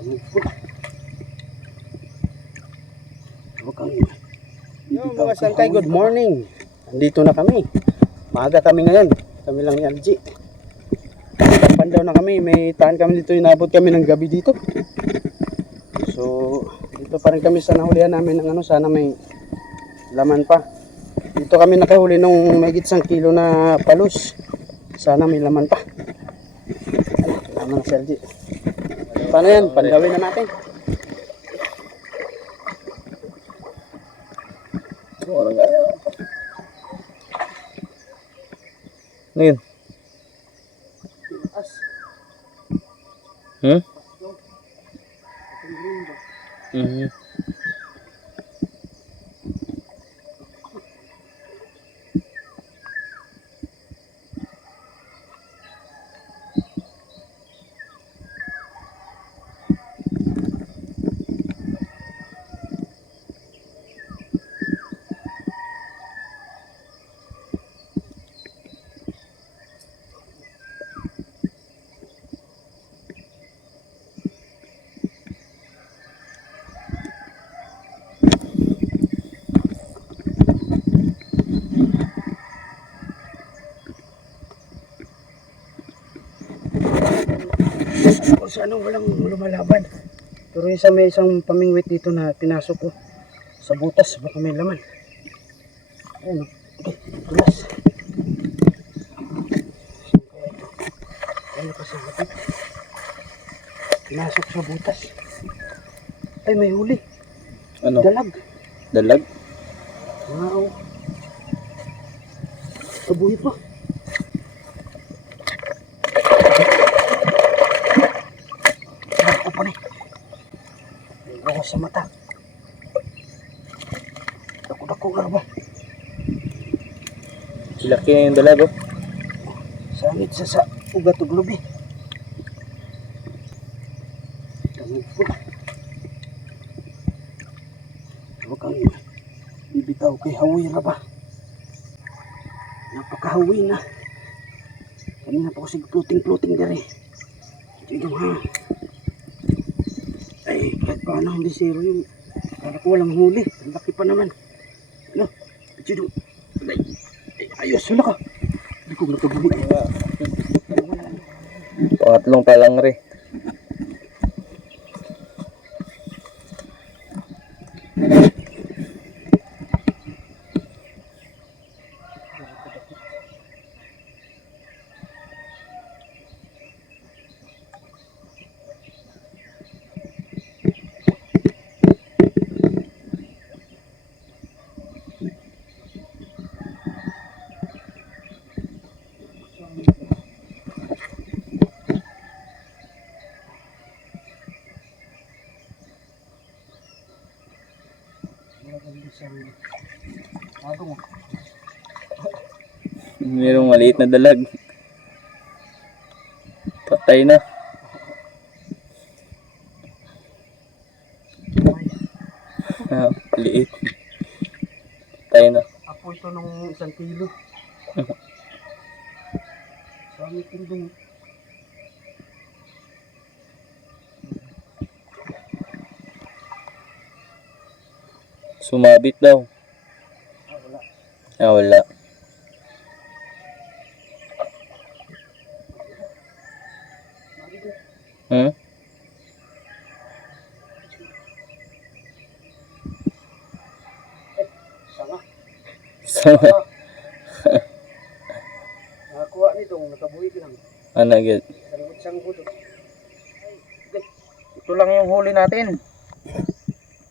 Yo mga sangkay, good morning. Andito na kami. Maaga kami ngayon. Kami lang ni LG. Pandaw na kami. May tahan kami dito. Inabot kami ng gabi dito. So, dito pa rin kami sa nahulihan namin ng ano. Sana may laman pa. Dito kami nakahuli nung may gitsang kilo na palus. Sana may laman pa. Ano si LG? Paano yan? Pandawin na natin. Ano yun? Hmm? Sana walang lumalaban. Pero may isang pamingwit dito na pinasok ko sa butas, baka may laman. Ayun, okay, tulas. Ano kasi kapit? Pinasok sa butas. Ay, may huli. Ano? Dalag. Dalag? Wow. Kabuhi pa. Apa nih? Bawa sa mata. Dako-dako nga ba? Laki yung dalag oh. Sangit sa ugat ug lubi. Damig po. Huwag kang bibitaw kay hawi na ba? Napakahawi na. Kanina pa ko sig floating dire. Ito ha. Ay, kahit paano hindi zero yun. Kala ko walang huli. Ang laki pa naman. Ano? Ito ayos, wala ka. Hindi ko nakabuhi. Pangatlong palang rin. Mayroong maliit na dalag. Patay na. Ah, liit. Patay na. Apo ito nung 1 kilo. Sangit tindong. Sumabit daw. Wala. Ah, wala. Hmm? Sanga. Sama. Nakakuha nito, nakabuhi lang. Ano agad? Sanggut. Ito lang yung huli natin.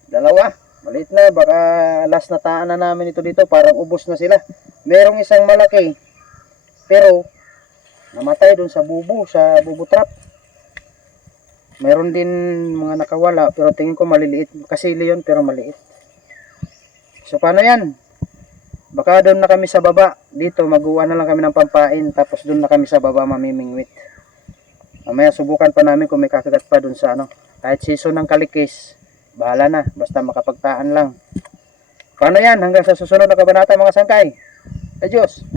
Dalawa. Maliit na, baka last na taan na namin ito dito, parang ubos na sila. Merong isang malaki, pero namatay dun sa bubo trap. Meron din mga nakawala, pero tingin ko maliliit. Kasili yun, pero maliit. So paano yan? Baka doon na kami sa baba. Dito, mag-uwan na lang kami ng pampain, tapos doon na kami sa baba mamimingwit. Mamaya subukan pa namin kung may kakagat pa doon sa ano. Kahit season ng kalikis, bahala na, basta makapagtaan lang. Paano yan? Hanggang sa susunod na kabanata mga sangkay. Adios!